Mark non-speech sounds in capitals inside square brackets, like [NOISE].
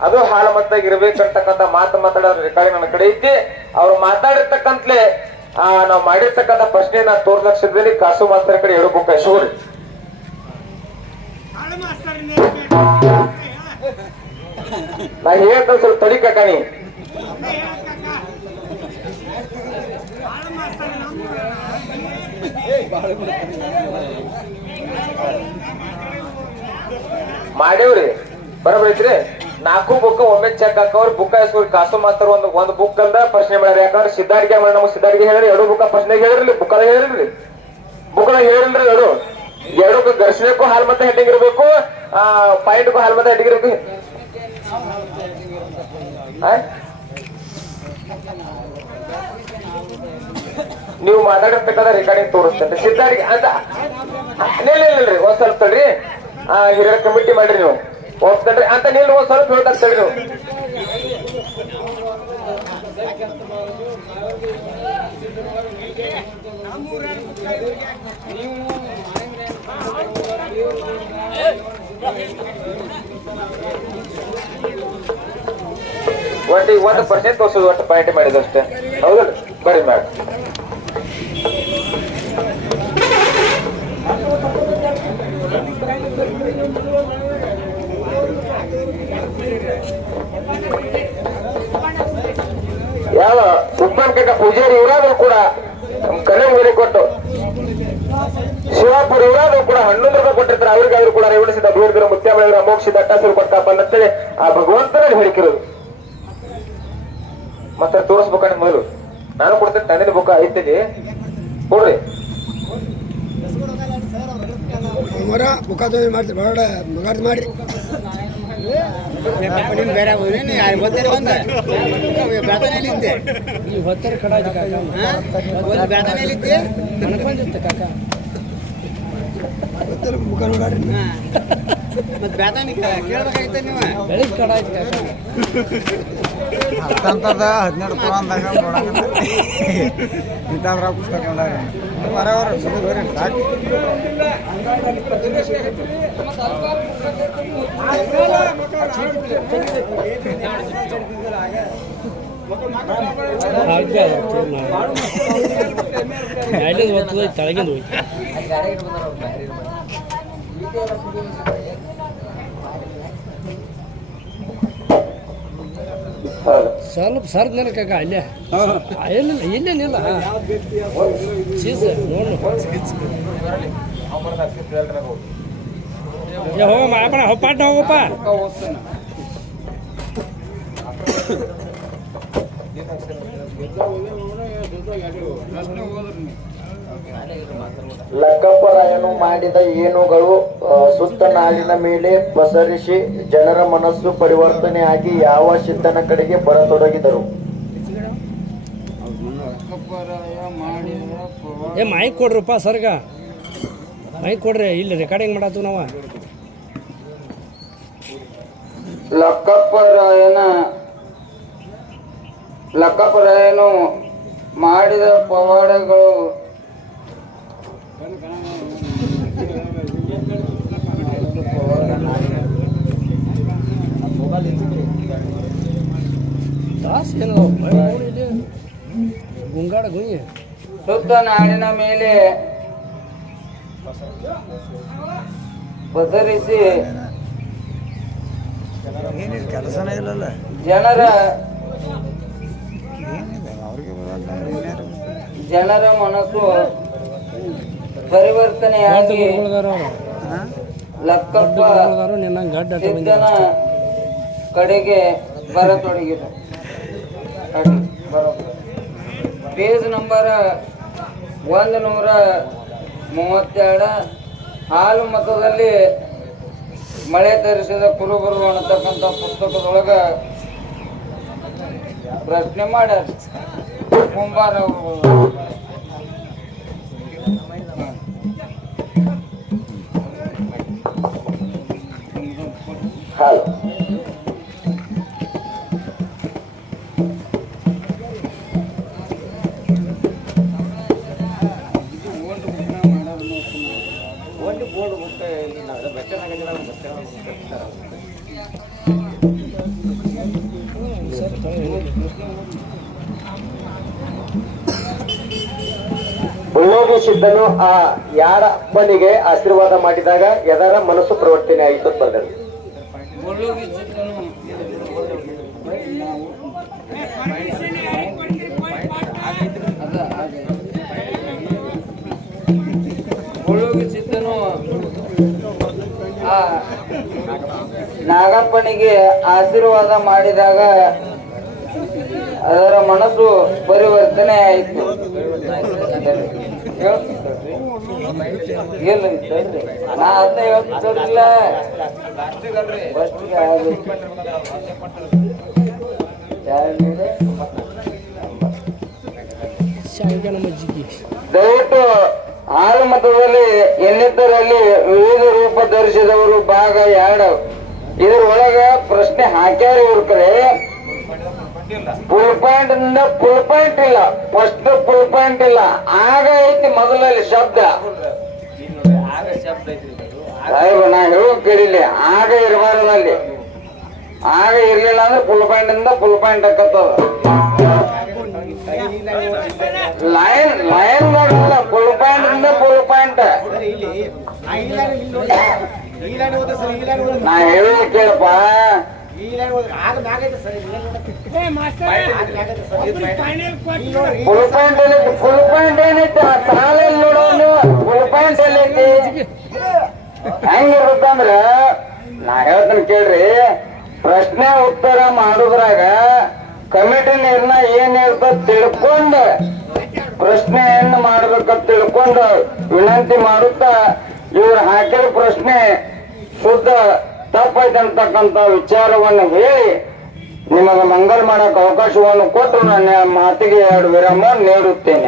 ಅದು ಹಾಳು ಮತ್ತಾಗಿ ಇರಬೇಕಂತಕ್ಕಂಥ ಮಾತು ಮಾತಾಡೋ ರೆಕಾರ್ಡಿಂಗ್ ನನ್ನ ಕಡೆ ಐತಿ. ಅವ್ರು ಮಾತಾಡಿರ್ತಕ್ಕಂತಲೇ ಆ ನಾವು ಮಾಡಿರ್ತಕ್ಕಂಥ ಪ್ರಶ್ನೆ ನಾ ಕಾಸು ಮಾಸ್ತರ ಕಡೆ ಎರಡು ಬುಕ್ ಎಸ್ಕೊಡ್ರಿ ನಾ ಹೇಳ್ತ ಸ್ವಲ್ಪ ತಡಿ ಕಾಕಾಣಿ ಮಾಡೇವ್ರಿ. ಬರೋಬರ್ ಐತ್ರಿ ನಾಲ್ಕು ಬುಕ್ ಒಮ್ಮೆ ಚೆಕ್ ಹಾಕವ್ರಿ ಬುಕ್ ಹಾಸ್ಕೊರಿ ಕಾಸು ಮಾಸ್ತರ್ ಒಂದು ಒಂದು ಬುಕ್ ಅಂದ ಪ್ರಶ್ನೆ ಮಾಡ್ಯಾರ. ಯಾಕಂದ್ರೆ ಸಿದ್ಧಾರ್ಥಿಗೆ ಮಾಡಿ ನಮ್ಗೆ ಸಿದ್ಧಾರ್ಥಿಗೆ ಹೇಳ್ರಿ ಎರಡು ಬುಕ್ ಪ್ರಶ್ನೆ ಹೇಳಿರ್ಲಿ ಬುಕ್ ಅದ ಹೇಳಿರ್ಲಿ. ಬುಕ್ ಹೇಳಿಲ್ರಿ ಎರಡು. ಎರಡಕ್ಕೂ ಘರ್ಷಣೆಕ್ಕೂ ಹಾಲ್ ಮತ್ತೆ ಹೆಡ್ಡಿಂಗ್ ಇರ್ಬೇಕು, ಆ ಪಾಯಿಂಟ್ಗೂ ಹಾಲ್ ಮತ್ತೆ ಹೆಡ್ಡಿಂಗ್ ಇರ್ಬೇಕು? ನೀವು ಮಾತಾಡಿರ್ತಕ್ಕಂಥ ರೆಕಾರ್ಡಿಂಗ್ ತೋರಿಸ್ತೇನೆ. ಸಿದ್ಧಾರ್ಥಿಗೆ ಅಂತ ಇಲ್ಲ ಒಂದ್ ಸ್ವಲ್ಪ ತಡ್ರಿ. ಹಿರಿಯರ ಕಮಿಟಿ ಮಾಡ್ರಿ ನೀವು. ಹೋಗ್ತಡ್ರಿ ಅಂತ ನಿಲ್ ಒಂದ್ ಸ್ವಲ್ಪ ಹೇಳ್ತಾರೆ ನೀವು ಒಟ್ಟು ಒಂದು ಪರ್ಸೆಂಟ್ ತೋರ್ಸೋದು ಒಟ್ಟು ಪಾಯಿಂಟ್ ಮಾಡಿದಷ್ಟೇ. ಹೌದು ಬರ್ರಿ ಮೇಡಮ್ ಯಾವ ಉಪ್ಪನ್ ಕಕ್ಕ ಪೂಜಾರಿ ಇವರಾದ್ರು ಕೂಡ ಕಲೆ ಮೇಲೆ ಕೊಟ್ಟು, ಶಿವಾಪುರ ಇವರಾದ್ರು ಕೂಡ ಹಣ್ಣು ರೂಪಾಯಿ ಕೊಟ್ಟಿರ್ತಾರೆ ಅವ್ರಿಗಾದ್ರು ಕೂಡ ರೇವಣಿಸಿದ ಬೀರ್ಗರ ಮುತ್ಯಾಮಳಿಗರ ಮೋಕ್ಷಿದ ಅಟ್ಟಾಸುರು ಕೊಟ್ಟಪ್ಪ ಅಂತೇಳಿ ಆ ಭಗವಂತನಲ್ಲಿ ಹೇಳಿಕಿರೋದು. ಮತ್ತೆ ತೋರಿಸ್ಬೇಕಂದ್ರೆ ಮೊದಲು. ನಾನು ಕೊಡ್ತೇನೆ ತಂದಿನ ಬುಕ್ ಐತೇನಿ ಕೊಡ್ರಿ. ಮರ ಮುಖಾದ ಮಾಡ್ತೀರಿ ಬೇರೆ ಬೇತನೆಯಲ್ಲಿದ್ದೆ ಈ ಹೊತ್ತರ ಕಡ ಅನ್ಕೊಂಡಿರ್ತೆ ಕಾಕ. ಮುಖ ಮತ್ತೆ ಬೇತನೆ ಕೇಳ್ಬೇಕಾಗಿತ್ತ ನೀವು? ಬೆಳಿಗ್ಗೆ ಕಡ ಆಯ್ತು ಕಾಕ. ಹತ್ತಂತದ ಹದಿನೆಂಟು ಪುರಾಣದಾಗ ನೋಡಂಗಿಲ್ಲ ಇಂಥದ್ರ ಪುಸ್ತಕ ನೋಡ್ರಿ ಬರೋರು ಸುಮ್ಮನೆ ಬರ್ರಿ ಸಾಕು ಎಲ್ಲಿಂದ ಹೋಗ್ತದೆ ತೆಳಗಿಂದ ಹೋಯ್ತು [LAUGHS] ಹೌದು ಸ್ವಲ್ಪ ಸರ್ದ ನನಗೆ ಅಲ್ಲೇ. ಇಲ್ಲ ಇಲ್ಲೇನಿಲ್ಲ ಚೀಸ್ ನೋಡು. ಏ ಹೋಗಮ್ಮ ಅಪ್ಪಣ ಹೊಪ್ಪಾಟ ಹೋಗಪ್ಪ. ಲಕ್ಕಪ್ಪರಾಯನು ಮಾಡಿದ ಏನುಗಳು ಸುತ್ತ ನಾಡಿನ ಮೇಲೆ ಪಸರಿಸಿ ಜನರ ಮನಸ್ಸು ಪರಿವರ್ತನೆ ಆಗಿ ಯಾವ ಸಿದ್ಧನ ಕಡೆಗೆ ಬರತೊಡಗಿದರು? ಏ ಮೈಕ್ ಕೊಡ್ರಪ್ಪ ಸರ್ಗ. ಮೈಕ್ ಕೊಡ್ರಿ ಇಲ್ಲಿ ರೆಕಾರ್ಡಿಂಗ್ ಮಾಡತ್ತು ನಾವು. ಲಕ್ಕಪ್ಪರಾಯನ ಲಕ್ಕಪ್ಪರಾಯನು ಮಾಡಿದ ಪವಾಡಗಳು ಗುಂಗಾಡ ಗುಂಯಿ ಸುತ್ತ ನಾಡಿನ ಮೇಲೆ ಪಸರಿಸಿ ಏನಿಲ್ಲ ಕೆಲಸನೇ ಇಲ್ಲಲ್ಲ? ಜನರ ಜನರ ಮನಸ್ಸು ಅವರು ಲಕ್ಕಪ್ಪ ಕಡೆಗೆ ಬರತೊಡಗಿತು. ಪೇಜ್ ನಂಬರ್ ಒಂದು ನೂರ ಮೂವತ್ತೆರಡು. ಹಾಲು ಮತದಲ್ಲಿ ಮಳೆ ತರಿಸಿದ ಕುರುಬರು ಅನ್ನತಕ್ಕಂಥ ಪುಸ್ತಕದೊಳಗ ಪ್ರಶ್ನೆ ಮಾಡ್ಯಾರ. ಕುಂಬಾರ Jalo. ಉಳ್ಳೋಗಿ ಸಿದ್ದನು ಆ ಯಾರ ಅಪ್ಪನಿಗೆ ಆಶೀರ್ವಾದ ಮಾಡಿದಾಗ ಎದರ ಮನಸ್ಸು ಪ್ರವರ್ತನೆ ಆಯಿತು ಬಂದರು ನಾಗಪ್ಪನಿಗೆ ಆಶೀರ್ವಾದ ಮಾಡಿದಾಗ ಅದರ ಮನಸ್ಸು ಪರಿವರ್ತನೆ ಆಯಿತು. ನಾ ದಯವಿಟ್ಟು ಹಾಲು ಮತದಲ್ಲಿ ಎಲ್ಲಿದ್ದರಲ್ಲಿ ವಿವಿಧ ರೂಪ ಧರಿಸಿದವರು ಭಾಗ ಎರಡು. ಇದ್ರ ಒಳಗ ಪ್ರಶ್ನೆ ಹಾಕ್ಯಾರ ಇವ್ರ ಕಡೆ. ಫುಲ್ ಪಾಯಿಂಟ್ ಅಂದ ಫುಲ್ ಪಾಯಿಂಟ್ ಇಲ್ಲ. ಫಸ್ಟ್ ಫುಲ್ ಪಾಯಿಂಟ್ ಇಲ್ಲ. ಆಗ ಐತಿ ಮೊದಲಲ್ಲಿ ಶಬ್ದ. ಸಾಹೇಬ ನಾ ಹೇಳೋ ಕೇಳಿಲ್ಲ. ಆಗ ಇರಬಾರದಲ್ಲಿ ಆಗ ಇರ್ಲಿಲ್ಲ ಅಂದ್ರೆ ಫುಲ್ ಪಾಯಿಂಟ್ ಇಂದ ಫುಲ್ ಪಾಯಿಂಟ್ ಹಾಕತ್ತದ ಲೈನ್ ಲೈನ್ ಮಾಡಿಲ್ಲ ಫುಲ್ ಪಾಯಿಂಟ್ ಇಂದ ಫುಲ್ ಪಾಯಿಂಟ್ ನಾ ಹೇಳೋದು ಕೇಳಪ್ಪ. ಫುಲ್ ಪಾಯಿಂಟ್ ಎಲ್ಲೈತಿ ಫುಲ್ ಪಾಯಿಂಟ್ ಏನೈತಿ ಆ ಸಾಲಲ್ಲಿ ನೋಡೋನು ಫುಲ್ ಪಾಯಿಂಟ್ ಎಲ್ಲೈತಿ ಹೆಂಗಿರುತ್ತಂದ್ರ ನಾ ಹೇಳ್ತೀನಿ ಕೇಳ್ರಿ ಪ್ರಶ್ನೆ ಉತ್ತರ ಮಾಡುದ್ರಾಗ ಕಮಿಟಿ ನಿರ್ಣಯ ಏನ್ ಇರ್ತದ ಪ್ರಶ್ನೆ ಪ್ರಶ್ನೆಯನ್ನು ಮಾಡ್ಬೇಕ ತಿಳ್ಕೊಂಡು ವಿನಂತಿ ಮಾಡುತ್ತಾ ಇವ್ರು ಹಾಕಿದ ಪ್ರಶ್ನೆ ಶುದ್ಧ ತಪ್ಪೈತೆ ಅಂತಕ್ಕಂಥ ವಿಚಾರವನ್ನು ಹೇಳಿ ನಿಮಗೆ ಮಂಗಲ್ ಮಾಡಕ್ ಅವಕಾಶವನ್ನು ಕೊಟ್ಟು ನನ್ನ ಮಾತಿಗೆ ಎರಡು ವಿರಾಮ ನೀಡುತ್ತೇನೆ.